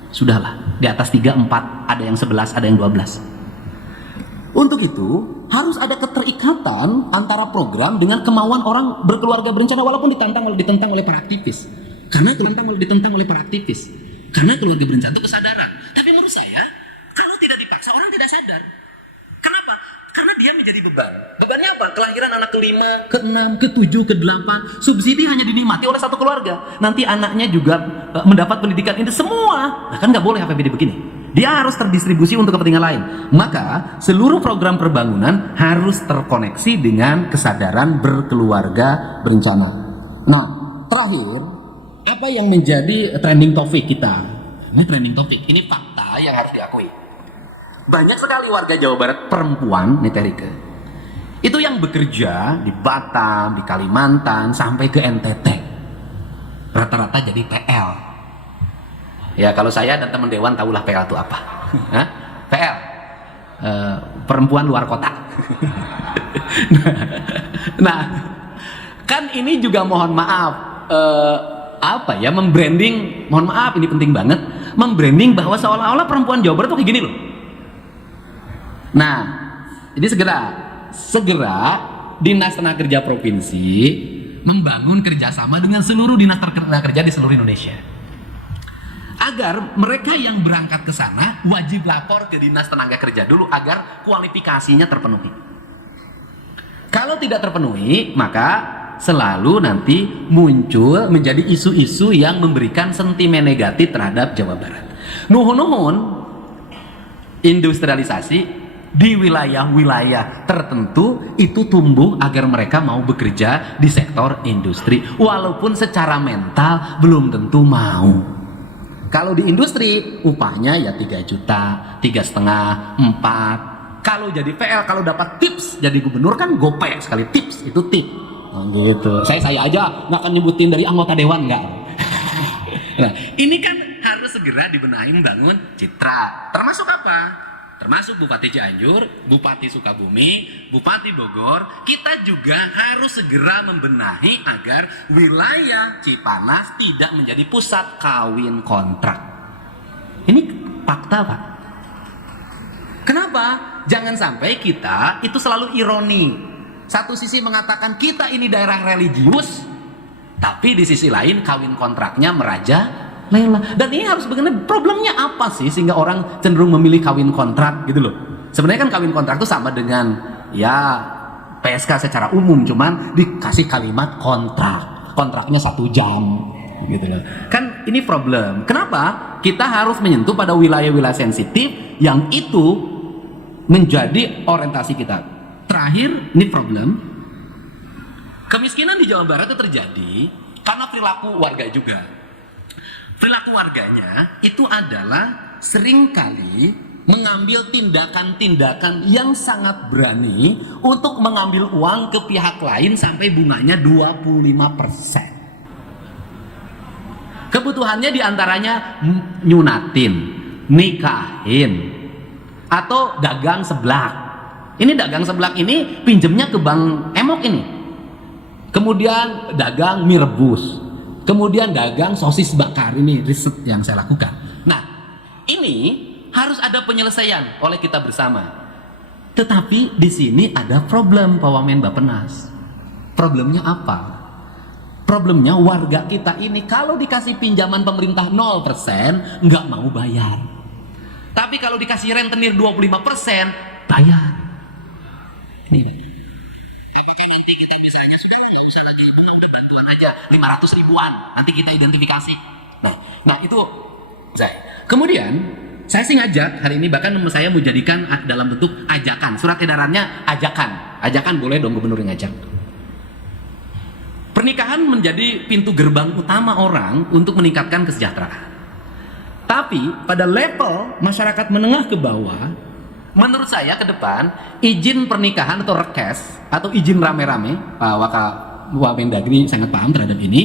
Sudahlah, di atas 3, 4, ada yang 11, ada yang 12. Untuk itu, harus ada keterikatan antara program dengan kemauan orang berkeluarga berencana, walaupun ditentang oleh para aktivis. Karena ditentang oleh para aktivis. Karena keluarga berencana itu kesadaran. Tapi menurut saya, kalau tidak dipaksa, orang tidak sadar. Kenapa? Karena dia menjadi beban. Bebannya apa? Kelahiran anak ke-5, ke-6, ke-7, ke-8. Subsidi hanya dinikmati oleh satu keluarga. Nanti anaknya juga mendapat pendidikan ini semua. Nah, kan nggak boleh APBD begini. Dia harus terdistribusi untuk kepentingan lain. Maka seluruh program perbangunan harus terkoneksi dengan kesadaran berkeluarga berencana. Nah, terakhir, apa yang menjadi trending topik kita? Ini trending topik, ini fakta yang harus diakui. Banyak sekali warga Jawa Barat perempuan, nih Terike, itu yang bekerja di Batam, di Kalimantan, sampai ke NTT. Rata-rata jadi PL. Ya, kalau saya dan teman dewan tahulah PL itu apa. Hah? PL, perempuan luar kota. Nah, kan ini juga mohon maaf, membranding, mohon maaf ini penting banget, membranding bahwa seolah-olah perempuan Jawa Barat tuh kayak gini loh. Nah, jadi segera Dinas Tenaga Kerja Provinsi membangun kerjasama dengan seluruh dinas tenaga kerja di seluruh Indonesia, agar mereka yang berangkat ke sana wajib lapor ke Dinas Tenaga Kerja dulu agar kualifikasinya terpenuhi. Kalau tidak terpenuhi, maka selalu nanti muncul menjadi isu-isu yang memberikan sentimen negatif terhadap Jawa Barat. Nuhun-nuhun industrialisasi di wilayah-wilayah tertentu itu tumbuh agar mereka mau bekerja di sektor industri, walaupun secara mental belum tentu mau. Kalau di industri upahnya ya 3 juta, 3,5, 4. Kalau jadi PL, kalau dapat tips jadi gubernur kan gopek sekali, tips itu tip. Nah, gitu. Saya aja nggak akan nyebutin dari anggota dewan nggak. Nah, ini kan harus segera dibenahi, membangun citra. Termasuk apa? Termasuk Bupati Cianjur, Bupati Sukabumi, Bupati Bogor. Kita juga harus segera membenahi agar wilayah Cipanas tidak menjadi pusat kawin kontrak. Ini fakta, Pak. Kenapa? Jangan sampai kita itu selalu ironi. Satu sisi mengatakan kita ini daerah religius, tapi di sisi lain kawin kontraknya merajalela. Dan ini harus bagaimana, problemnya apa sih sehingga orang cenderung memilih kawin kontrak gitu loh. Sebenarnya kan kawin kontrak itu sama dengan ya PSK secara umum, cuman dikasih kalimat kontrak. Kontraknya 1 jam gitu loh. Kan ini problem. Kenapa? Kita harus menyentuh pada wilayah-wilayah sensitif yang itu menjadi orientasi kita. Terakhir, ini problem. Kemiskinan di Jawa Barat itu terjadi karena perilaku warga juga. Perilaku warganya itu adalah seringkali mengambil tindakan-tindakan yang sangat berani untuk mengambil uang ke pihak lain sampai bunganya 25%. Kebutuhannya diantaranya nyunatin, nikahin, atau dagang seblak. Ini dagang seblak ini pinjemnya ke Bank Emok ini. Kemudian dagang mie rebus. Kemudian dagang sosis bakar, ini riset yang saya lakukan. Nah, ini harus ada penyelesaian oleh kita bersama. Tetapi di sini ada problem, Pak Wamen Bappenas. Problemnya apa? Problemnya warga kita ini kalau dikasih pinjaman pemerintah 0% nggak mau bayar. Tapi kalau dikasih rentenir 25% bayar. Ini apakah nanti kita bisa aja sudah nggak usah lagi bantuan aja 500 ribuan nanti kita identifikasi. Nah itu saya. Kemudian saya sih ngajak hari ini, bahkan saya mau jadikan dalam bentuk ajakan, surat edarannya ajakan boleh dong gubernur yang ngajak. Pernikahan menjadi pintu gerbang utama orang untuk meningkatkan kesejahteraan. Tapi pada level masyarakat menengah ke bawah, menurut saya ke depan izin pernikahan atau rekes atau izin rame-rame, Pak Wamendagri sangat paham terhadap ini,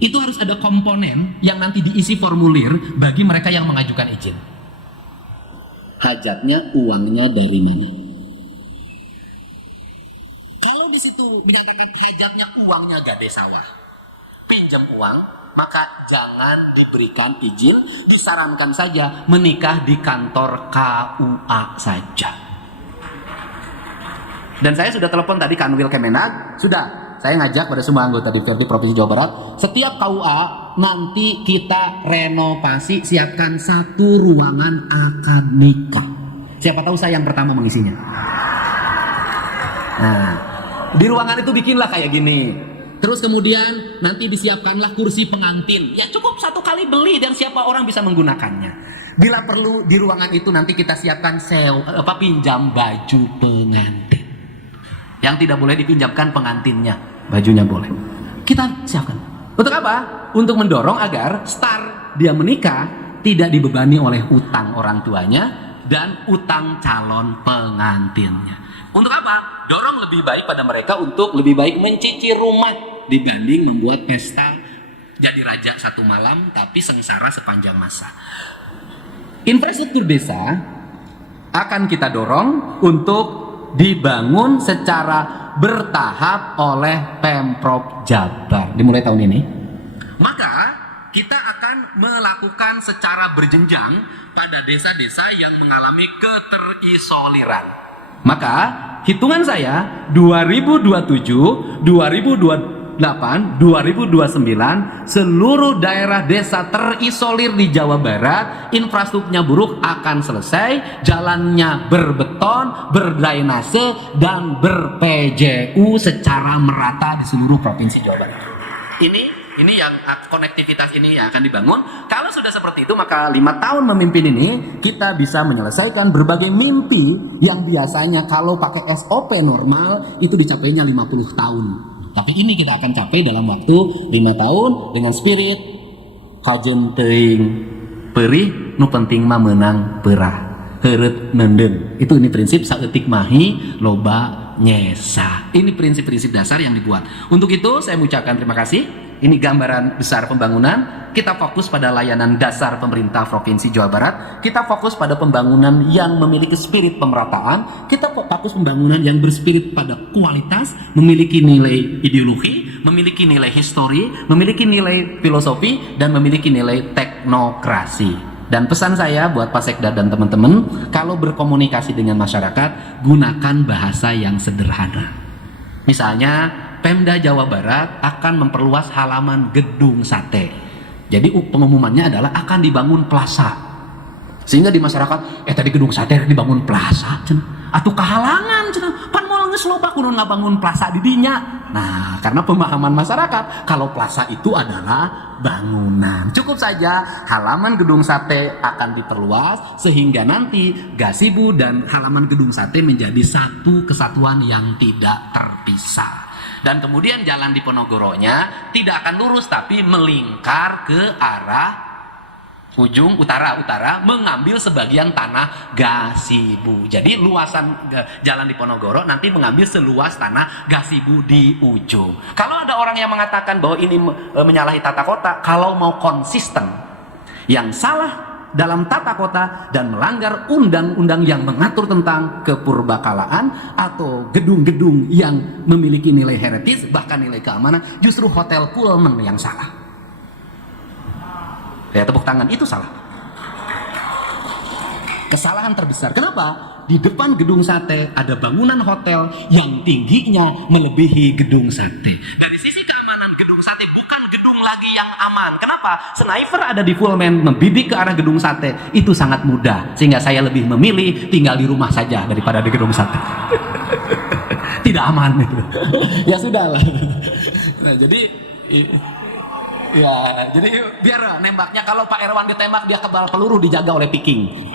itu harus ada komponen yang nanti diisi formulir bagi mereka yang mengajukan izin. Hajatnya uangnya dari mana? Kalau di situ menyatakan hajatnya uangnya gade sawah, pinjam uang, maka jangan diberikan izin, disarankan saja menikah di kantor KUA saja. Dan saya sudah telepon tadi Kanwil Kemenag, sudah saya ngajak pada semua anggota DPRD Provinsi Jawa Barat, setiap KUA nanti kita renovasi, siapkan 1 ruangan akad nikah. Siapa tahu saya yang pertama mengisinya. Nah, di ruangan itu bikinlah kayak gini. Terus kemudian nanti disiapkanlah kursi pengantin. Ya cukup 1 kali beli dan siapa orang bisa menggunakannya. Bila perlu di ruangan itu nanti kita siapkan pinjam baju pengantin. Yang tidak boleh dipinjamkan pengantinnya, bajunya boleh. Kita siapkan. Untuk apa? Untuk mendorong agar star dia menikah tidak dibebani oleh utang orang tuanya dan utang calon pengantinnya. Untuk apa? Dorong lebih baik pada mereka untuk lebih baik mencicil rumah dibanding membuat pesta jadi raja 1 malam tapi sengsara sepanjang masa. Infrastruktur desa akan kita dorong untuk dibangun secara bertahap oleh Pemprov Jabar dimulai tahun ini. Maka kita akan melakukan secara berjenjang pada desa-desa yang mengalami keterisoliran. Maka hitungan saya 2027, 2028 2029 seluruh daerah desa terisolir di Jawa Barat, infrastrukturnya buruk akan selesai, jalannya berbeton, berdrainase dan ber-PJU secara merata di seluruh provinsi Jawa Barat. Ini yang konektivitas ini yang akan dibangun. Kalau sudah seperti itu, maka 5 tahun memimpin ini kita bisa menyelesaikan berbagai mimpi yang biasanya kalau pakai SOP normal itu dicapainya 50 tahun. Tapi ini kita akan capai dalam waktu 5 tahun dengan spirit kajen teuing perih nu penting mah menang perah heureut nenden. Ini prinsip saeutik mahi loba nyesa. Ini prinsip-prinsip dasar yang dibuat. Untuk itu saya mengucapkan terima kasih. Ini gambaran besar pembangunan. Kita fokus pada layanan dasar pemerintah Provinsi Jawa Barat. Kita fokus pada pembangunan yang memiliki spirit pemerataan. Kita fokus pembangunan yang berspirit pada kualitas, memiliki nilai ideologi, memiliki nilai histori, memiliki nilai filosofi, dan memiliki nilai teknokrasi. Dan pesan saya buat Pak Sekda dan teman-teman, kalau berkomunikasi dengan masyarakat, gunakan bahasa yang sederhana. Misalnya, Pemda Jawa Barat akan memperluas halaman gedung sate. Jadi pengumumannya adalah akan dibangun plaza. Sehingga di masyarakat, tadi gedung sate dibangun plaza, atau kehalangan, pan mau geus loba kudu ngabangun plaza di dinya. Nah, karena pemahaman masyarakat kalau plaza itu adalah bangunan. Cukup saja halaman gedung sate akan diperluas sehingga nanti gazebo dan halaman gedung sate menjadi satu kesatuan yang tidak terpisah. Dan kemudian jalan di Ponorogonya tidak akan lurus tapi melingkar ke arah ujung utara mengambil sebagian tanah gazebo. Jadi luasan jalan di Ponorogo nanti mengambil seluas tanah gazebo di ujung. Kalau ada orang yang mengatakan bahwa ini menyalahi tata kota, kalau mau konsisten, yang salah dalam tata kota dan melanggar undang-undang yang mengatur tentang kepurbakalaan atau gedung-gedung yang memiliki nilai heritage bahkan nilai keamanan, justru Hotel Pullman yang salah. Ya, tepuk tangan, itu salah. Kesalahan terbesar. Kenapa? Di depan gedung sate ada bangunan hotel yang tingginya melebihi gedung sate. Dari sisi keamanan, gedung sate bukan gedung lagi yang aman. Kenapa? Sniper ada di Pullman membidik ke arah gedung sate. Itu sangat mudah. Sehingga saya lebih memilih tinggal di rumah saja daripada di gedung sate. Tidak aman. Ya sudahlah. Nah, jadi biar nembaknya, kalau Pak Erwan ditembak dia kebal peluru dijaga oleh Piking.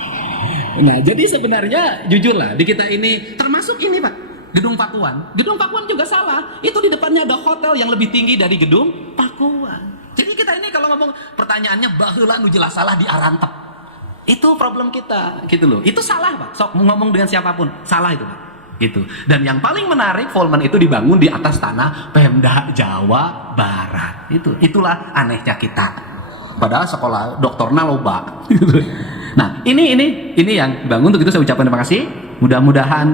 Nah, jadi sebenarnya jujurlah di kita ini, termasuk ini Pak, gedung Pakuan. Gedung Pakuan juga salah. Itu di depannya ada hotel yang lebih tinggi dari gedung Pakuan. Jadi kita ini kalau ngomong pertanyaannya baheula nu jelas salah di Arantep. Itu problem kita, gitu loh. Itu salah Pak. Sok ngomong dengan siapapun, salah itu Pak. Gitu. Dan yang paling menarik, Pullman itu dibangun di atas tanah Pemda Jawa Barat. Itulah anehnya kita. Padahal sekolah doktorna loba. Nah, ini yang bangun. Untuk itu saya ucapkan terima kasih. Mudah-mudahan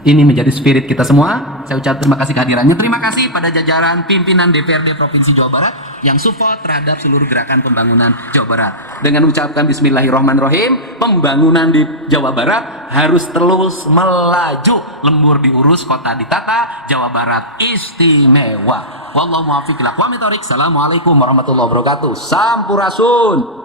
ini menjadi spirit kita semua. Saya ucap terima kasih kehadirannya. Terima kasih pada jajaran pimpinan DPRD Provinsi Jawa Barat yang support terhadap seluruh gerakan pembangunan Jawa Barat. Dengan ucapkan Bismillahirrahmanirrahim, pembangunan di Jawa Barat harus terus melaju. Lembur diurus, kota ditata, Jawa Barat istimewa. Wallahu muwaffiq ila aqwamit thoriq. Assalamualaikum warahmatullahi wabarakatuh. Sampurasun.